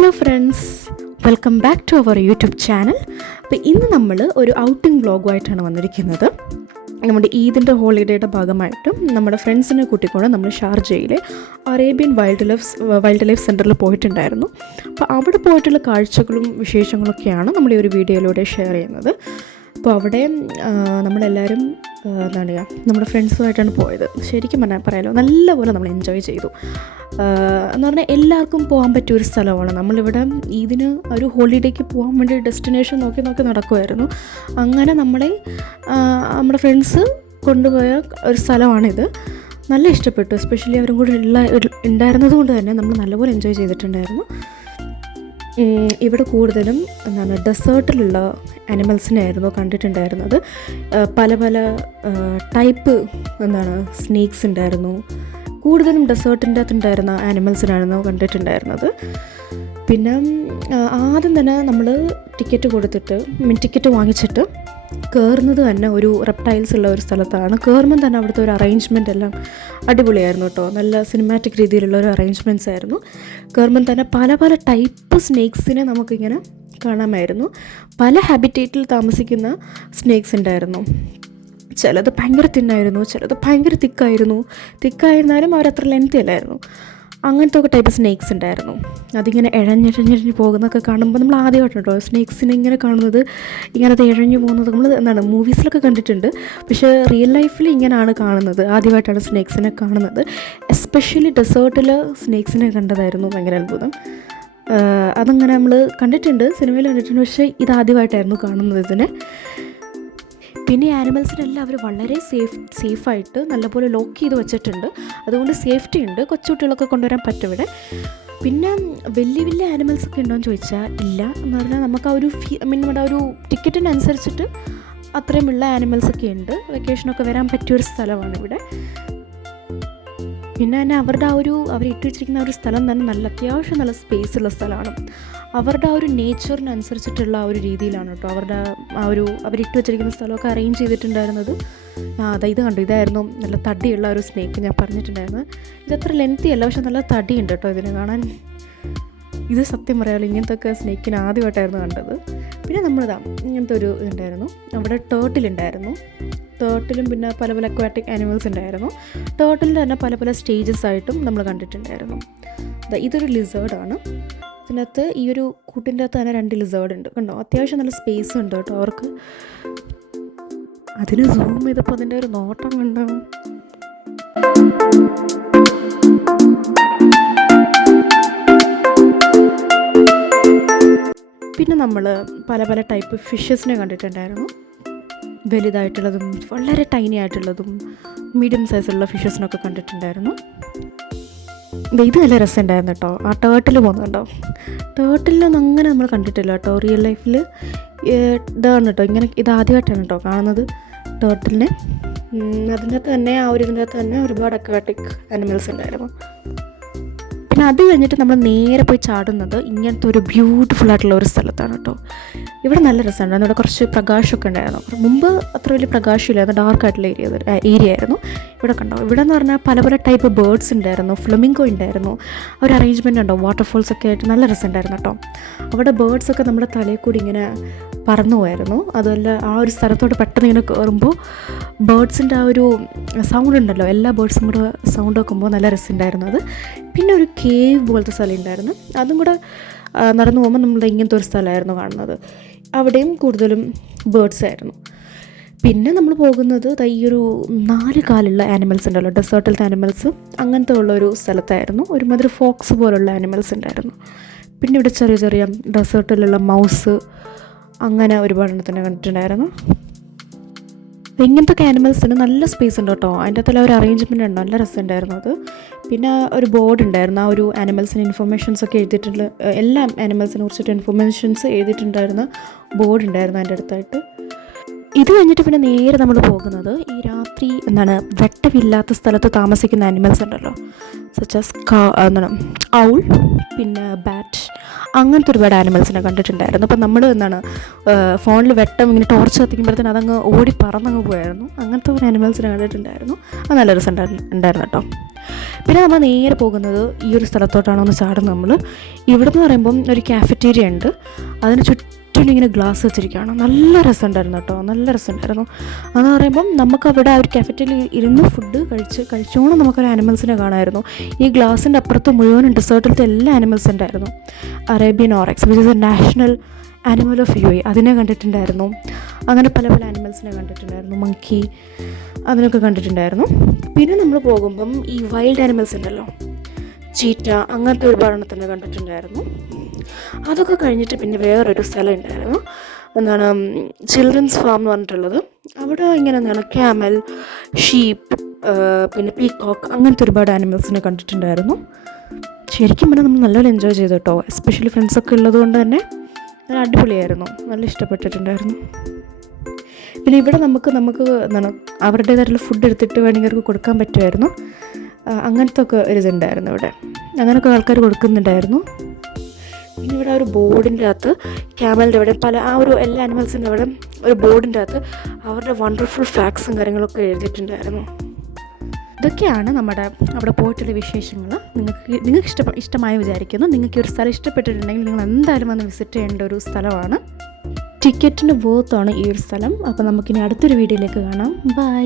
Hello friends, welcome back to our YouTube channel. അപ്പോൾ ഇന്ന് നമ്മൾ ഒരു ഔട്ടിംഗ് വ്ളോഗുമായിട്ടാണ് വന്നിരിക്കുന്നത്. നമ്മുടെ ഈദിൻ്റെ ഹോളിഡേയുടെ ഭാഗമായിട്ടും നമ്മുടെ ഫ്രണ്ട്സിനെ കൂട്ടിക്കൊണ്ട് നമ്മൾ ഷാർജയിലെ അറേബ്യൻ വൈൽഡ് ലൈഫ് സെൻറ്ററിൽ പോയിട്ടുണ്ടായിരുന്നു. അപ്പോൾ അവിടെ പോയിട്ടുള്ള കാഴ്ചകളും വിശേഷങ്ങളൊക്കെയാണ് നമ്മൾ ഈ ഒരു വീഡിയോയിലൂടെ ഷെയർ ചെയ്യുന്നത്. അപ്പോൾ അവിടെ നമ്മളെല്ലാവരും എന്താണ് പറയുക, നമ്മുടെ ഫ്രണ്ട്സുമായിട്ടാണ് പോയത്. ശരിക്കും പറയാമല്ലോ, നല്ലപോലെ നമ്മൾ എൻജോയ് ചെയ്തു. എന്ന് പറഞ്ഞാൽ എല്ലാവർക്കും പോകാൻ പറ്റിയൊരു സ്ഥലമാണ്. നമ്മളിവിടെ ഇതിന് ഒരു ഹോളിഡേക്ക് പോകാൻ വേണ്ടി ഡെസ്റ്റിനേഷൻ നോക്കി നടക്കുമായിരുന്നു. അങ്ങനെ നമ്മുടെ ഫ്രണ്ട്സ് കൊണ്ടുപോയ ഒരു സ്ഥലമാണിത്. നല്ല ഇഷ്ടപ്പെട്ടു. എസ്പെഷ്യലി അവരും കൂടെ ഉണ്ടായിരുന്നത് കൊണ്ട് തന്നെ നമ്മൾ നല്ലപോലെ എൻജോയ് ചെയ്തിട്ടുണ്ടായിരുന്നു. ഇവിടെ കൂടുതലും ഡെസേർട്ടിലുള്ള ആനിമൽസിനായിരുന്നു കണ്ടിട്ടുണ്ടായിരുന്നത്. പല പല ടൈപ്പ് സ്നേക്സ് ഉണ്ടായിരുന്നു. കൂടുതലും ഡെസേർട്ടിൻ്റെ അകത്തുണ്ടായിരുന്ന ആനിമൽസിനായിരുന്നു കണ്ടിട്ടുണ്ടായിരുന്നത്. പിന്നെ ആദ്യം തന്നെ നമ്മൾ ടിക്കറ്റ് വാങ്ങിച്ചിട്ട് കയറുന്നത് തന്നെ ഒരു റെപ്റ്റൈൽസ് ഉള്ള ഒരു സ്ഥലത്താണ്. കയറുമ്പം തന്നെ അവിടുത്തെ ഒരു അറേഞ്ച്മെൻ്റ് എല്ലാം അടിപൊളിയായിരുന്നു കേട്ടോ. നല്ല സിനിമാറ്റിക് രീതിയിലുള്ള ഒരു അറേഞ്ച്മെൻറ്റ്സ് ആയിരുന്നു. കയറുമ്പം തന്നെ പല പല ടൈപ്പ് സ്നേക്സിനെ നമുക്കിങ്ങനെ കാണാമായിരുന്നു. പല ഹാബിറ്റേറ്റിൽ താമസിക്കുന്ന സ്നേക്സ് ഉണ്ടായിരുന്നു. ചിലത് ഭയങ്കര തിന്നായിരുന്നു, ചിലത് ഭയങ്കര തിക്കായിരുന്നാലും അവരത്ര ലെങ്തി അല്ലായിരുന്നു. അങ്ങനത്തെ ഒക്കെ ടൈപ്പ് സ്നേക്സ് ഉണ്ടായിരുന്നു. അതിങ്ങനെ ഇഴഞ്ഞിഴഞ്ഞിഴഞ്ഞ് പോകുന്നതൊക്കെ കാണുമ്പോൾ നമ്മൾ ആദ്യമായിട്ടോ സ്നേക്സിനെ ഇങ്ങനെ കാണുന്നത്, ഇങ്ങനത്തെ ഇഴഞ്ഞു പോകുന്നത് നമ്മൾ മൂവീസിലൊക്കെ കണ്ടിട്ടുണ്ട്. പക്ഷേ റിയൽ ലൈഫിൽ ഇങ്ങനെയാണ് കാണുന്നത്. ആദ്യമായിട്ടാണ് സ്നേക്സിനെ കാണുന്നത്. എസ്പെഷ്യലി ഡെസേർട്ടിൽ സ്നേക്സിനെ കണ്ടതായിരുന്നു ഭയങ്കര അത്ഭുതം. അതങ്ങനെ നമ്മൾ കണ്ടിട്ടുണ്ട്, സിനിമയിൽ കണ്ടിട്ടുണ്ട്. പക്ഷേ ഇതാദ്യമായിട്ടായിരുന്നു കാണുന്നത് ഇതിനെ. പിന്നെ ആനിമൽസിനെല്ലാം അവർ വളരെ സേഫായിട്ട് നല്ലപോലെ ലോക്ക് ചെയ്ത് വെച്ചിട്ടുണ്ട്. അതുകൊണ്ട് സേഫ്റ്റി ഉണ്ട്. കൊച്ചുകുട്ടികളൊക്കെ കൊണ്ടുവരാൻ പറ്റും ഇവിടെ. പിന്നെ വലിയ ആനിമൽസൊക്കെ ഉണ്ടോ എന്ന് ചോദിച്ചാൽ ഇല്ല. എന്ന് പറഞ്ഞാൽ നമുക്ക് ആ ഒരു നമ്മുടെ ഒരു ടിക്കറ്റിനനുസരിച്ചിട്ട് അത്രയുമുള്ള ആനിമൽസൊക്കെ ഉണ്ട്. വെക്കേഷനൊക്കെ വരാൻ പറ്റിയൊരു സ്ഥലമാണ് ഇവിടെ. പിന്നെ തന്നെ അവർ ഇട്ട് വെച്ചിരിക്കുന്ന ഒരു സ്ഥലം തന്നെ അത്യാവശ്യം നല്ല സ്പേസ് ഉള്ള സ്ഥലമാണ്. അവരുടെ ആ ഒരു നേച്ചറിനനുസരിച്ചിട്ടുള്ള ആ ഒരു രീതിയിലാണ് കേട്ടോ അവരിട്ട് വെച്ചിരിക്കുന്ന സ്ഥലമൊക്കെ അറേഞ്ച് ചെയ്തിട്ടുണ്ടായിരുന്നത്. ഇത് കണ്ടു, ഇതായിരുന്നു നല്ല തടിയുള്ള ഒരു സ്നേക്ക് ഞാൻ പറഞ്ഞിട്ടുണ്ടായിരുന്നു. ഇതത്ര ലെങ്തി അല്ല, പക്ഷെ നല്ല തടിയുണ്ട് കേട്ടോ ഇതിനെ കാണാൻ. ഇത് സത്യം പറയാമല്ലോ, ഇങ്ങനത്തെ ഒക്കെ സ്നേക്കിന് ആദ്യമായിട്ടായിരുന്നു കണ്ടത്. പിന്നെ ഇങ്ങനത്തെ ഒരു ഇതുണ്ടായിരുന്നു. അവിടെ ടേർട്ടിലുണ്ടായിരുന്നു. ടേർട്ടിലും പിന്നെ പല പല അക്വാറ്റിക് ആനിമൽസ് ഉണ്ടായിരുന്നു. ടേർട്ടിലിൻ്റെ തന്നെ പല പല സ്റ്റേജസ് ആയിട്ടും നമ്മൾ കണ്ടിട്ടുണ്ടായിരുന്നു. ഇതൊരു ലിസേർഡാണ്. ഇതിനകത്ത് ഈ ഒരു കൂട്ടിൻ്റെ അകത്ത് തന്നെ 2 ലിസേർഡ് ഉണ്ട് കണ്ടോ. അത്യാവശ്യം നല്ല സ്പേസ് ഉണ്ട് കേട്ടോ അവർക്ക്. അതിന് സൂം ചെയ്തപ്പോൾ അതിൻ്റെ ഒരു നോട്ടം കണ്ടോ. പിന്നെ നമ്മൾ പല പല ടൈപ്പ് ഫിഷസിനെ കണ്ടിട്ടുണ്ടായിരുന്നു. വലുതായിട്ടുള്ളതും വളരെ ടൈനി ആയിട്ടുള്ളതും മീഡിയം സൈസുള്ള ഫിഷസിനൊക്കെ കണ്ടിട്ടുണ്ടായിരുന്നു. ഇത് നല്ല രസമുണ്ടായിരുന്നു കേട്ടോ. ആ ടേർട്ടിൽ പോകുന്നുണ്ടോ, ടേർട്ടിലൊന്നും അങ്ങനെ നമ്മൾ കണ്ടിട്ടില്ല കേട്ടോ റിയൽ ലൈഫിൽ. ഇതാണ് കേട്ടോ ഇതാദ്യമായിട്ടാണ് കേട്ടോ കാണുന്നത് ടേർട്ടിലിനെ. അതിൻ്റെ അകത്ത് തന്നെ ഇതിൻ്റെ അകത്ത് തന്നെ ഒരുപാട് അക്വാറ്റിക് ആനിമൽസ് ഉണ്ടായിരുന്നു. പിന്നെ അത് കഴിഞ്ഞിട്ട് നമ്മൾ നേരെ പോയി ചാടുന്നത് ഇങ്ങനത്തെ ഒരു ബ്യൂട്ടിഫുൾ ആയിട്ടുള്ള ഒരു സ്ഥലത്താണ് കേട്ടോ. ഇവിടെ നല്ല രസമുണ്ടായിരുന്നു. ഇവിടെ കുറച്ച് പ്രകാശമൊക്കെ ഉണ്ടായിരുന്നു. മുമ്പ് അത്ര വലിയ പ്രകാശമില്ലായിരുന്നു, ഡാർക്ക് ആയിട്ടുള്ള ഏരിയ ആയിരുന്നു. ഇവിടെ കണ്ടോ, ഇവിടെ എന്ന് പറഞ്ഞാൽ പല പല ടൈപ്പ് ബേർഡ്സ് ഉണ്ടായിരുന്നു. ഫ്ലമിംഗോ ഉണ്ടായിരുന്നു. ഒരു അറേഞ്ച്മെൻ്റ് ഉണ്ടോ, വാട്ടർഫോൾസൊക്കെ ആയിട്ട് നല്ല രസമുണ്ടായിരുന്നു കേട്ടോ. അവിടെ ബേർഡ്സൊക്കെ നമ്മുടെ തലയിൽ കൂടി ഇങ്ങനെ പറന്നു പോയായിരുന്നു. അതുമല്ല ആ ഒരു സ്ഥലത്തോട്ട് പെട്ടെന്ന് ഇങ്ങനെ കയറുമ്പോൾ ബേർഡ്സിൻ്റെ ആ ഒരു സൗണ്ട് ഉണ്ടല്ലോ, എല്ലാ ബേർഡ്സും കൂടെ സൗണ്ട് വെക്കുമ്പോൾ നല്ല രസമുണ്ടായിരുന്നു അത്. പിന്നെ ഒരു കേവ് പോലത്തെ സ്ഥലം ഉണ്ടായിരുന്നു. അതും കൂടെ നടന്നു പോകുമ്പോൾ നമ്മൾ ഇങ്ങനത്തെ ഒരു സ്ഥലമായിരുന്നു കാണുന്നത്. അവിടെയും കൂടുതലും ബേർഡ്സ് ആയിരുന്നു. പിന്നെ നമ്മൾ പോകുന്നത് ഈ ഒരു 4 കാലുള്ള ആനിമൽസ് ഉണ്ടല്ലോ, ഡെസേർട്ടിലത്തെ ആനിമൽസ്, അങ്ങനത്തെ ഉള്ളൊരു സ്ഥലത്തായിരുന്നു. ഒരുമാതിരി ഫോക്സ് പോലുള്ള ആനിമൽസ് ഉണ്ടായിരുന്നു. പിന്നെ ഇവിടെ ചെറിയ ചെറിയ ഡെസേർട്ടിലുള്ള മൗസ്, അങ്ങനെ ഒരുപാട് എണ്ണത്തിനെ കണ്ടിട്ടുണ്ടായിരുന്നു. ഇങ്ങനത്തെ ആനിമൽസിന് നല്ല സ്പേസ് ഉണ്ട് കേട്ടോ. അതിൻ്റെ അകത്തുള്ള ഒരു അറേഞ്ച്മെൻ്റ് ഉണ്ട്, നല്ല രസമുണ്ടായിരുന്നു അത്. പിന്നെ ഒരു ബോർഡ് ഉണ്ടായിരുന്നു. ആ ഒരു ആനിമൽസിന് ഇൻഫർമേഷൻസ് ഒക്കെ എഴുതിയിട്ടുള്ള, എല്ലാ ആനിമൽസിനെ കുറിച്ചിട്ട് ഇൻഫർമേഷൻസ് എഴുതിയിട്ടുണ്ടായിരുന്ന ബോർഡ് ഉണ്ടായിരുന്നു അതിൻ്റെ അടുത്തായിട്ട്. ഇത് കഴിഞ്ഞിട്ട് പിന്നെ നേരെ നമ്മൾ പോകുന്നത് ഈ രാത്രി എന്താണ് വെട്ടമില്ലാത്ത സ്ഥലത്ത് താമസിക്കുന്ന ആനിമൽസ് ഉണ്ടല്ലോ, സച്ചാസ് എന്താണ് ഔൾ, പിന്നെ ബാറ്റ്, അങ്ങനത്തെ ഒരുപാട് ആനിമൽസിനെ കണ്ടിട്ടുണ്ടായിരുന്നു. അപ്പം നമ്മൾ എന്താണ് ഫോണിൽ വെട്ടം ഇങ്ങനെ ടോർച്ച് കത്തിക്കുമ്പോഴത്തേന് അതങ്ങ് ഓടി പറന്നങ്ങ് പോയായിരുന്നു. അങ്ങനത്തെ ഒരു ആനിമൽസിനെ കണ്ടിട്ടുണ്ടായിരുന്നു. അത് നല്ല രസം ഉണ്ടായിരുന്നു കേട്ടോ. പിന്നെ നമ്മൾ നേരെ പോകുന്നത് ഈ ഒരു സ്ഥലത്തോട്ടാണ് ഒന്ന് ചാടുന്നത്. നമ്മൾ ഇവിടെ എന്ന് പറയുമ്പം ഒരു കാഫറ്റീരിയ ഉണ്ട്, അതിന് ചുറ്റും ഇങ്ങനെ ഗ്ലാസ് വെച്ചിരിക്കുകയാണ്. നല്ല രസമുണ്ടായിരുന്നു കേട്ടോ, നല്ല രസമുണ്ടായിരുന്നു. അതെന്ന് പറയുമ്പം നമുക്കവിടെ ആ ഒരു കാഫറ്റീരിയയിൽ ഇരുന്ന് ഫുഡ് കഴിച്ചോണം നമുക്കൊരു ആനിമൽസിനെ കാണാമായിരുന്നു. ഈ ഗ്ലാസിൻ്റെ അപ്പുറത്ത് മുഴുവനും ഡെസേർട്ടിലത്തെ എല്ലാ ആനിമൽസ് ഉണ്ടായിരുന്നു. Arabian oryx which is a national animal of U A, അതിനെ കണ്ടിട്ടുണ്ടായിരുന്നു. അങ്ങനെ പല പല ആനിമൽസിനെ കണ്ടിട്ടുണ്ടായിരുന്നു. മങ്കി, അതിനൊക്കെ കണ്ടിട്ടുണ്ടായിരുന്നു. പിന്നെ നമ്മൾ പോകുമ്പം ഈ വൈൽഡ് ആനിമൽസ് ഉണ്ടല്ലോ, ചീറ്റ, അങ്ങനത്തെ ഒരുപാട് എണ്ണത്തിനെ കണ്ടിട്ടുണ്ടായിരുന്നു. അതൊക്കെ കഴിഞ്ഞിട്ട് പിന്നെ വേറൊരു സ്ഥലം ഉണ്ടായിരുന്നു, എന്താണ് ചിൽഡ്രൻസ് ഫാം എന്ന് പറഞ്ഞിട്ടുള്ളത്. അവിടെ ഇങ്ങനെ എന്താണ് ക്യാമൽ, ഷീപ്പ്, പിന്നെ പീകോക്ക്, അങ്ങനത്തെ ഒരുപാട് ആനിമൽസിനെ കണ്ടിട്ടുണ്ടായിരുന്നു. ശരിക്കും പറഞ്ഞാൽ നമ്മൾ നല്ലപോലെ എൻജോയ് ചെയ്തു കേട്ടോ. എസ്പെഷ്യലി ഫ്രണ്ട്സൊക്കെ ഉള്ളത് കൊണ്ട് തന്നെ നല്ല അടിപൊളിയായിരുന്നു, നല്ല ഇഷ്ടപ്പെട്ടിട്ടുണ്ടായിരുന്നു. പിന്നെ ഇവിടെ നമുക്ക് എന്താണ് അവരുടേതായിട്ടുള്ള ഫുഡ് എടുത്തിട്ട് വേണമെങ്കിൽ അവർക്ക് കൊടുക്കാൻ പറ്റുമായിരുന്നു. അങ്ങനത്തെ ഒക്കെ ഒരിതുണ്ടായിരുന്നു ഇവിടെ, അങ്ങനെയൊക്കെ ആൾക്കാർ കൊടുക്കുന്നുണ്ടായിരുന്നു. പിന്നെ ഇവിടെ ഒരു ബോർഡിൻ്റെ അകത്ത് ക്യാമലിൻ്റെ അവിടെ ആ ഒരു എല്ലാ ആനിമൽസിൻ്റെ അവിടെ ഒരു ബോർഡിൻ്റെ അകത്ത് അവരുടെ വണ്ടർഫുൾ ഫാക്ട്സും കാര്യങ്ങളൊക്കെ എഴുതിയിട്ടുണ്ടായിരുന്നു. ഇതൊക്കെയാണ് നമ്മുടെ അവിടെ പോയിട്ടുള്ള വിശേഷങ്ങൾ. നിങ്ങൾക്ക് ഇഷ്ടമായി വിചാരിക്കുന്നു. നിങ്ങൾക്ക് ഒരു സ്ഥലം ഇഷ്ടപ്പെട്ടിട്ടുണ്ടെങ്കിൽ നിങ്ങൾ എന്തായാലും വന്ന് വിസിറ്റ് ചെയ്യേണ്ട ഒരു സ്ഥലമാണ്. ടിക്കറ്റിന് വേർത്താണ് ഈ ഒരു സ്ഥലം. അപ്പോൾ നമുക്കിനി അടുത്തൊരു വീഡിയോയിലേക്ക് കാണാം. ബൈ.